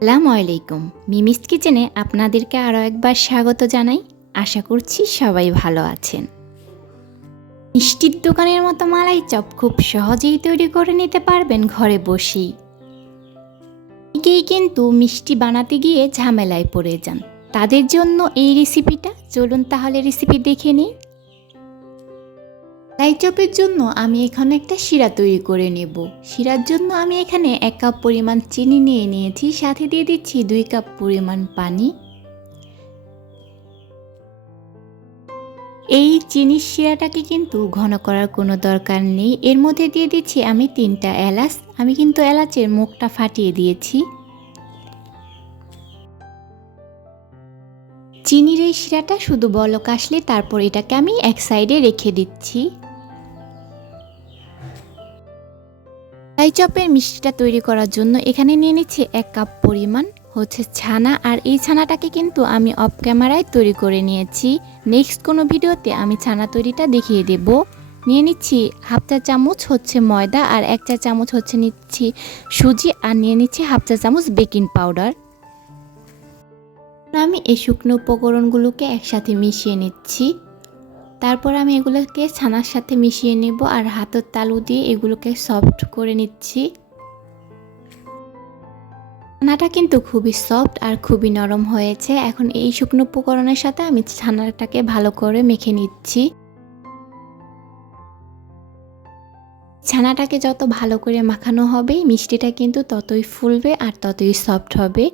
আসসালামু আলাইকুম। মিমিস কিচেনে আপনাদেরকে আরও একবার স্বাগত জানাই। আশা করছি সবাই ভালো আছেন। মিষ্টির দোকানের মতো মালাই চপ খুব সহজেই তৈরি করে নিতে পারবেন ঘরে বসেই। অনেকেই কিন্তু মিষ্টি বানাতে গিয়ে ঝামেলায় পড়ে যান, তাদের জন্য এই রেসিপিটা। চলুন তাহলে রেসিপি দেখে নিই। মালাই চপের জন্য আমি এখানে একটা শিরা তৈরি করে নেব। শিরার জন্য আমি এখানে 1 কাপ পরিমাণ চিনি নিয়ে নিয়েছি, সাথে দিয়ে দিচ্ছি 2 কাপ পরিমাণ পানি। এই চিনির শিরাটাকে কিন্তু ঘন করার কোনো দরকার নেই। এর মধ্যে দিয়ে দিচ্ছি আমি 3টা এলাচ। আমি কিন্তু এলাচের মুখটা ফাটিয়ে দিয়েছি। চিনির এই শিরাটা শুধু বলক আসলে তারপর এটাকে আমি এক সাইডে রেখে দিচ্ছি। মালাই চপের মিষ্টিটা তৈরি করার জন্য এখানে নিয়ে নিচ্ছি 1 কাপ পরিমাণ ছানা। আর এই ছানাটাকে কিন্তু আমি অফ ক্যামেরায় তৈরি করে নিয়েছি। নেক্সট কোনো ভিডিওতে আমি ছানা তৈরিটা দেখিয়ে দেব। নিয়ে নিচ্ছি হাফ চা চামচ ময়দা, আর 1 চা চামচ নিচ্ছি সুজি, আর নিয়ে নিচ্ছি হাফ চা চামচ বেকিং পাউডার। আমি এই শুকনো উপকরণগুলোকে একসাথে মিশিয়ে নিচ্ছি। তারপর আমি এগুলোকে ছানার সাথে মিশিয়ে নেব আর হাতের তালু দিয়ে এগুলোকে সফট করে নিচ্ছি। ছানাটা কিন্তু খুবই সফট আর খুবই নরম হয়েছে। এখন এই শুকনো উপকরণের সাথে আমি ছানাটাকে ভালো করে মেখে নিচ্ছি। ছানাটাকে যত ভালো করে মাখানো হবে মিষ্টিটা কিন্তু ততই ফুলবে আর ততই সফট হবে।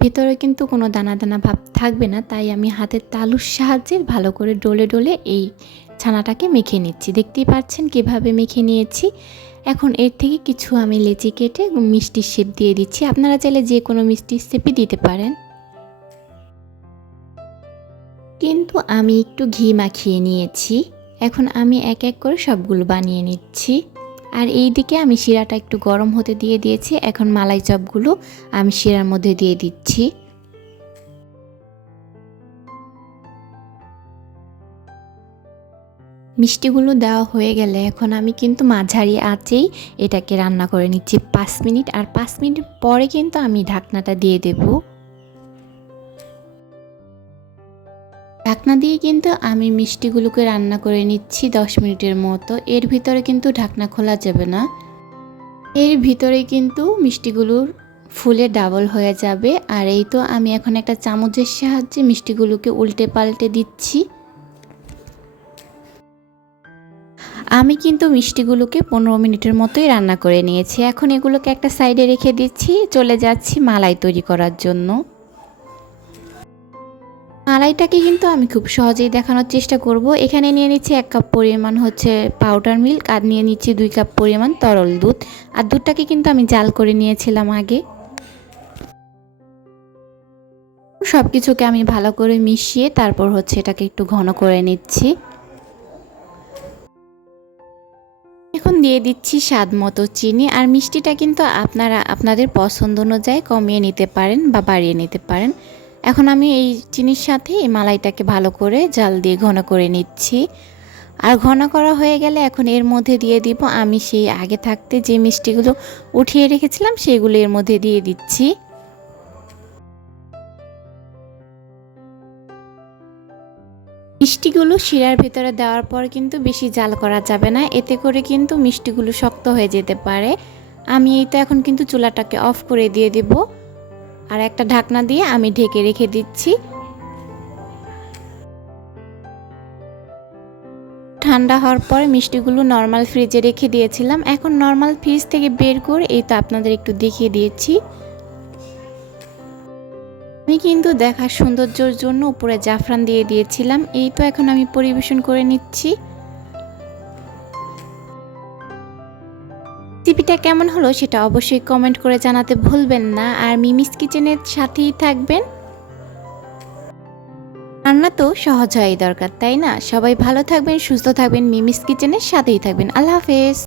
ভেতরে কিন্তু কোনো দানা দানা ভাব থাকবে না, তাই আমি হাতের তালুর সাহায্যে ভালো করে ডলে ডলে এই ছানাটাকে মেখে নিচ্ছি। দেখতেই পাচ্ছেন কিভাবে মেখে নিয়েছি। এখন এর থেকে কিছু আমি লেচি কেটে মিষ্টির শেপ দিয়ে দিচ্ছি। আপনারা চাইলে যে কোনো মিষ্টির শেপই দিতে পারেন, কিন্তু আমি একটু ঘি মাখিয়ে নিয়েছি। এখন আমি এক এক করে সবগুলো বানিয়ে নিচ্ছি। আর এই দিকে আমি শিরাটা একটু গরম হতে দিয়ে দিয়েছি। এখন মালাই চপগুলো আমি শিরার মধ্যে দিয়ে দিচ্ছি। মিষ্টিগুলো দেওয়া হয়ে গেলে এখন আমি কিন্তু মাঝারি আঁচেই এটাকে রান্না করে নিচ্ছি 5 মিনিট। আর 5 মিনিট পরে কিন্তু আমি ঢাকনাটা দিয়ে দেব। ঢাকনা দিয়ে কিন্তু আমি মিষ্টিগুলোকে রান্না করে নিচ্ছি 10 মিনিটের মতো। এর ভিতরে কিন্তু ঢাকনা খোলা যাবে না। এর ভিতরে কিন্তু মিষ্টিগুলোর ফুলে ডাবল হয়ে যাবে। আর এই তো আমি এখন একটা চামচের সাহায্যে মিষ্টিগুলোকে উল্টে পাল্টে দিচ্ছি। আমি কিন্তু মিষ্টিগুলোকে 15 মিনিটের মতোই রান্না করে নিয়েছি। এখন এগুলোকে একটা সাইডে রেখে দিচ্ছি। চলে যাচ্ছি মালাই তৈরি করার জন্য। মালাইটাকে কিন্তু আমি খুব সহজেই দেখানোর চেষ্টা করব। এখানে নিয়ে নিচ্ছি 1 কাপ পরিমাণ পাউডার মিল্ক, আর নিয়ে নিচ্ছি 2 কাপ পরিমাণ তরল দুধ। আর দুধটাকে কিন্তু আমি জাল করে নিয়েছিলাম আগে। সব কিছুকে আমি ভালো করে মিশিয়ে তারপর এটাকে একটু ঘন করে নিচ্ছি। এখন দিয়ে দিচ্ছি স্বাদ মতো চিনি। আর মিষ্টিটা কিন্তু আপনারা আপনাদের পছন্দ অনুযায়ী কমিয়ে নিতে পারেন বা বাড়িয়ে নিতে পারেন। এখন আমি এই চিনির সাথে এই মালাইটাকে ভালো করে জাল দিয়ে ঘন করে নিচ্ছি। আর ঘন করা হয়ে গেলে এখন এর মধ্যে দিয়ে দিব আমি সেই আগে থাকতে যে মিষ্টিগুলো উঠিয়ে রেখেছিলাম সেগুলো এর মধ্যে দিয়ে দিচ্ছি। মিষ্টিগুলো শিরার ভিতরে দেওয়ার পর কিন্তু বেশি জাল করা যাবে না, এতে করে কিন্তু মিষ্টিগুলো শক্ত হয়ে যেতে পারে। আমি এই তো এখন কিন্তু চুলাটাকে অফ করে দিয়ে দেব। আর একটা ঢাকনা দিয়ে আমি ঢেকে রেখে দিচ্ছি। ঠান্ডা হওয়ার পরে মিষ্টিগুলো নর্মাল ফ্রিজে রেখে দিয়েছিলাম। এখন নর্মাল ফ্রিজ থেকে বের করে এই তো আপনাদের একটু দেখিয়ে দিয়েছি। আমি কিন্তু দেখার সৌন্দর্যের জন্য উপরে জাফরান দিয়ে দিয়েছিলাম। এই তো এখন আমি পরিবেশন করে নিচ্ছি। রেসিপিটা কেমন হলো সেটা অবশ্যই কমেন্ট করে জানাতে ভুলবেন না। আর মিমিস কিচেনের সাথেই থাকবেন। রান্না তো সহজ হওয়াই দরকার, তাই না? সবাই ভালো থাকবেন, সুস্থ থাকবেন, মিমিস কিচেনের সাথেই থাকবেন। আল্লাহ হাফেজ।